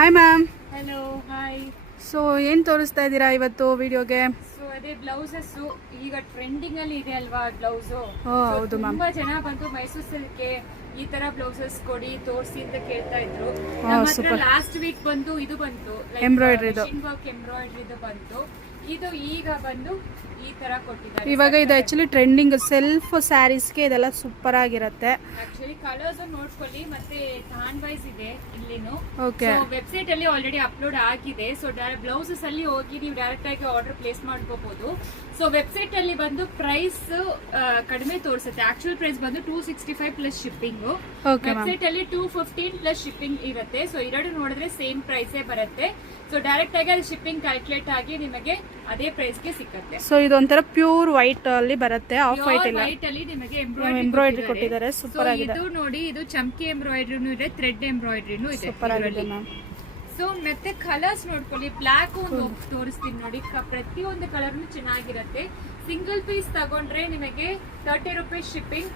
Hi ma'am. Hello hi. So ಏನು ತೋರಿಸ್ತಾ ಇದ್ದೀರಾ ಇವತ್ತು ವಿಡಿಯೋಗೆ? ಸೊ ಅದೇ ಬ್ಲೌಸಸ್ ಈಗ ಟ್ರೆಂಡಿಂಗ್ ಅಲ್ಲಿ ಇದೆ ಅಲ್ವಾ ಬ್ಲೌಸು. ಹೌದು ಮ್ಯಾಮ್. ತುಂಬಾ ಜನ ಬಂದು ಮೈಸೂರು ಸಿಲ್ಕ್ಗೆ ಈ ತರ ಬ್ಲೌಸಸ್ ಕೊಡಿ ತೋರಿಸಿ ಅಂತ ಕೇಳ್ತಾ ಇದ್ರು. ಲಾಸ್ಟ್ ವೀಕ್ ಬಂದು ಇದು ಬಂತು, ಎಂಬ್ರಾಯ್ಡ್ರಿದು ಎಂಬ್ರಾಯ್ಡ್ರಿದು ಬಂತು. ಇದು ಈಗ ಬಂದು ಈ ತರ ಕೊಟ್ಟಿದ್ದಾರೆ. ಇವಾಗ ಇದು ಆಕ್ಚುಲಿ ಟ್ರೆಂಡಿಂಗ್ ಸೆಲ್ಫ್ ಸ್ಯಾರೀಸ್ಗೆ ಇದೆಲ್ಲ ಸೂಪರ್ ಆಗಿರುತ್ತೆ. ಆಕ್ಚುಲಿ ಕಲರ್ಸ್ ನೋಡ್ಕೊಳ್ಳಿ, ಮತ್ತೆ ಥಾನ್ ವೈಸ್ ಇದೆ ಇಲ್ಲಿನು. ಓಕೆ. ವೆಬ್ಸೈಟ್ ಅಲ್ಲಿ ಆಲ್ರೆಡಿ ಅಪ್ಲೋಡ್ ಆಗಿದೆ. ಸೊ ಬ್ಲೌಸಸ್ ಅಲ್ಲಿ ಹೋಗಿ ನೀವು ಡೈರೆಕ್ಟ್ ಆಗಿ ಆರ್ಡರ್ ಪ್ಲೇಸ್ ಮಾಡ್ಕೋಬಹುದು. ಸೊ ವೆಬ್ಸೈಟ್ ಅಲ್ಲಿ ಬಂದು ಪ್ರೈಸ್ ಕಡಿಮೆ ತೋರಿಸುತ್ತೆ. ಆಕ್ಚುಯಲ್ ಪ್ರೈಸ್ ಬಂದು 265 ಪ್ಲಸ್ ಶಿಪ್ಪಿಂಗ್. ವೆಬ್ಸೈಟ್ ಅಲ್ಲಿ 215 ಪ್ಲಸ್ ಶಿಪ್ಪಿಂಗ್ ಇರುತ್ತೆ. ಸೊ ಎರಡು ನೋಡಿದ್ರೆ ಸೇಮ್ ಪ್ರೈಸೇ ಬರುತ್ತೆ. ಸೊ ಡೈರೆಕ್ಟ್ ಆಗಿ ಅದು ಶಿಪ್ಪಿಂಗ್ ಕ್ಯಾಲ್ಕುಲೇಟ್ ಆಗಿ ನಿಮಗೆ ಅದೇ ಪ್ರೈಸ್ ಗೆ ಸಿಕ್ಕತ್ತೆ. ಸೊ ಇದೊಂಥರ ಪ್ಯೂರ್ ವೈಟ್ ಅಲ್ಲಿ ಬರುತ್ತೆ, ಆಫ್ ವೈಟ್ ಇಲ್ಲ. ವೈಟ್ ಅಲ್ಲಿ ನಿಮಗೆ ಎಂಬ್ರಾಯ್ಡ್ರಿ ಕೊಟ್ಟಿದ್ದಾರೆ, ಸೂಪರ್ ಆಗಿದೆ. ಇದು ನೋಡಿ, ಇದು ಚಮ್ಕಿ ಎಂಬ್ರಾಯ್ಡ್ರಿನೂ ಇದೆ, ಥ್ರೆಡ್ ಎಂಬ್ರಾಯ್ಡ್ರಿನೂ ಇದೆ. ಸೂಪರ್ ಆಗಿದೆ ಮ್ಯಾಮ್. ಸೊ ಮತ್ತೆ ಕಲರ್ಸ್ ನೋಡ್ಕೊಳ್ಳಿ. ಬ್ಲಾಕ್ ಒಂದು ತೋರಿಸ್ತೀನಿ ನೋಡಿ. ಪ್ರತಿಯೊಂದು ಕಲರ್ ಚೆನ್ನಾಗಿರುತ್ತೆ. ಸಿಂಗಲ್ ಪೀಸ್ ತಗೊಂಡ್ರೆ ನಿಮಗೆ 30 ರುಪೀಸ್ ಶಿಪ್ಪಿಂಗ್,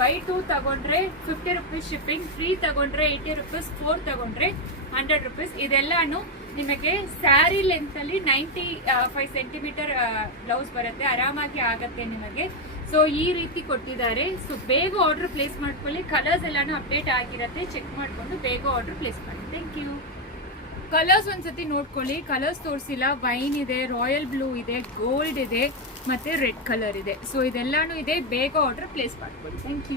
ಬೈ 2 ತಗೊಂಡ್ರೆ 50 ರುಪೀಸ್ ಶಿಪ್ಪಿಂಗ್, 3 ತಗೊಂಡ್ರೆ 80 ರುಪೀಸ್, 4 ತಗೊಂಡ್ರೆ 100 ರುಪೀಸ್. ಇದೆಲ್ಲಾನು ನಿಮಗೆ ಸ್ಯಾರಿ ಲೆಂತ್ ಅಲ್ಲಿ 95 ಸೆಂಟಿಮೀಟರ್ ಬ್ಲೌಸ್ ಬರುತ್ತೆ, ಆರಾಮಾಗಿ ಆಗತ್ತೆ ನಿಮಗೆ. ಸೊ ಈ ರೀತಿ ಕೊಟ್ಟಿದ್ದಾರೆ. ಸೊ ಬೇಗ ಆರ್ಡರ್ ಪ್ಲೇಸ್ ಮಾಡ್ಕೊಳ್ಳಿ. ಕಲರ್ಸ್ ಎಲ್ಲಾನು ಅಪ್ಡೇಟ್ ಆಗಿರುತ್ತೆ, ಚೆಕ್ ಮಾಡ್ಕೊಂಡು ಬೇಗ ಆರ್ಡರ್ ಪ್ಲೇಸ್ ಮಾಡಿ. Thank you. ಕಲರ್ಸ್ ಒಂದ್ಸತಿ ನೋಡ್ಕೊಳ್ಳಿ. ಕಲರ್ಸ್ ತೋರಿಸಿಲ್ಲ. ವೈನ್ ಇದೆ, ರಾಯಲ್ ಬ್ಲೂ ಇದೆ, ಗೋಲ್ಡ್ ಇದೆ, ಮತ್ತೆ ರೆಡ್ ಕಲರ್ ಇದೆ. ಸೊ ಇದೆಲ್ಲಾನು ಇದೆ, ಬೇಗ ಆರ್ಡರ್ ಪ್ಲೇಸ್ ಮಾಡ್ಕೊಳ್ಳಿ. Thank you.